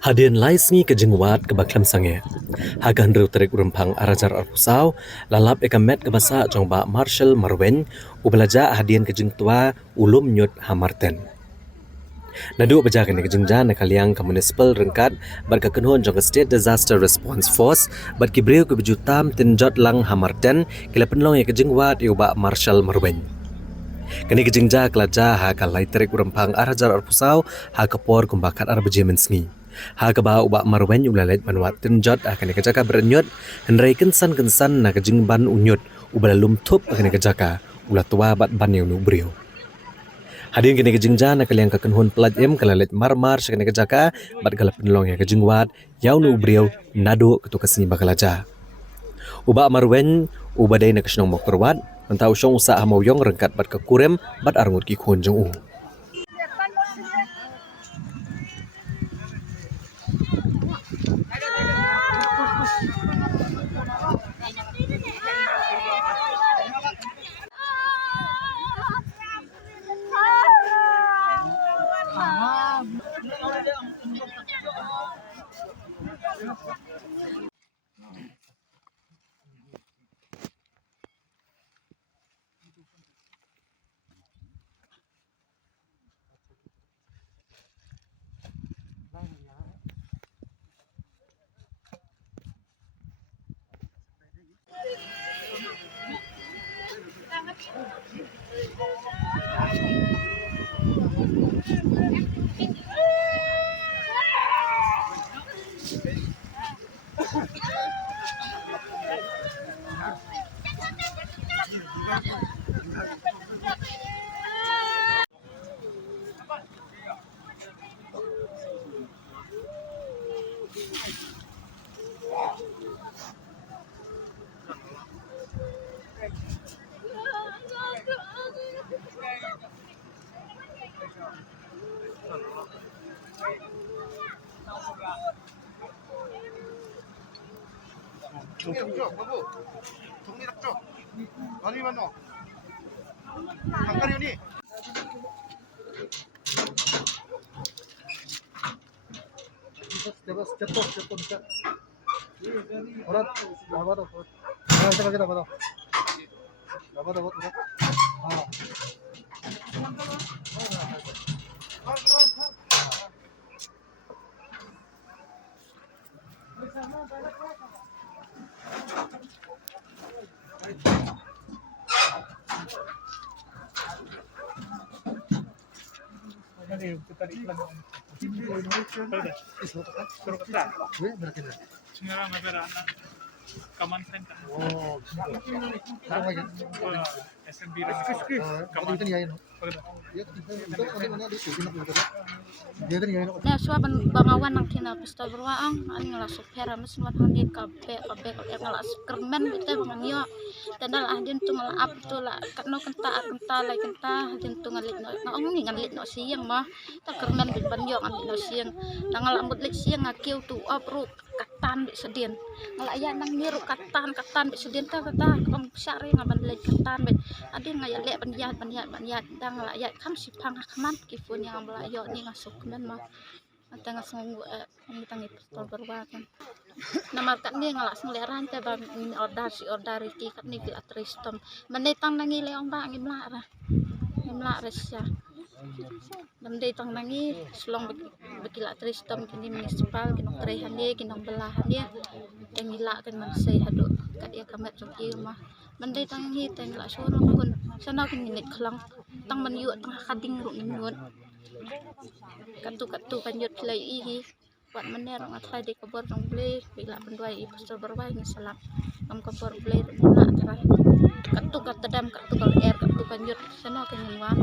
Hadian laisngi ke jengwat ke baklam sange. Hagan rew terik urempang arajar arpusau, lalap ekamet ke basa jong ba Marshall Marwen, ubelaja hadian ke jeng tua ulum nyut hamarten. Nadu baja ke jengja na kaliang ke municipal rengkat bar ke kenhon jong ke State Disaster Response Force bar ki breu ke bejutam tinjot lang hamarten kila penlong ya ke jengwat yu ba Marshall Marwen. Kini ke jengja kelaja ha kalai terik urempang arajar arpusau ha kapor kumbakat arbajemen sengi. Ha kaba ubak marwen ulalet manwat tinjot akan kejaka berenyut henrai kensan na kejingban unyut ubala lumtup akan kejaka ulat tua bat ban yang nubriu. Hadin kini kejingja na kaliang kekenhun pelat em kalalet marmar sekene kejaka bat galap penlong yang kejingwat yau nubriu nado ketu kesini bakalaja. Ubak marwen ubadai na kesenong mokorwat mentau syong usaha mauyong rengkat bat kekurem bat arngut ki khun jong u. 쭉, 바보. 정리 딱 쭉. 아니면 너. 강가리언니. Cepat, bisa. Orang, apa tuh? Kita, apa tuh? Apa tuh, udah. Command Center. Oh, SMB Na suwa bangawan ng kinapista berwaang ani ngalasuk hera mas mat handi kabe ngalas kermen bete bangangyo tandal ahdin tu ngalap tu la katno kenta la kenta hadin tu ngalit no ngalit no siang mah ta kermen bit banyo ngalit no siang nangalambut lik siang ngakiu tu apru katan bi sedien ngalaya nang niru katan bi sedien ta kom syari ngaban lek katan bi adin ngaya lek banyak dang ngalaya kam sipang kaman kifun yang belayo ni ngasuk men mah tengah sungguh tangi pistol berwakan nama kat ni ngalas ngeleran te bang order ki kat ni ki atristom menetang nangi leong bang ngimla resya namde tang nangi selong bekila tristom kini municipal kinong trehan dia kinong belahan dia tengila kan mansai hadu kat dia kamet joki mah mende tangi tengla suara mahun sana kinit klang tang menyu tang kading ru minut katu kanjut play ihi wat mener ngatai di kabor dong play bila penduai i pastor berwai ngesalak kam kabor play na tera katu katadam katu kal air katu kanjut sana kenyuan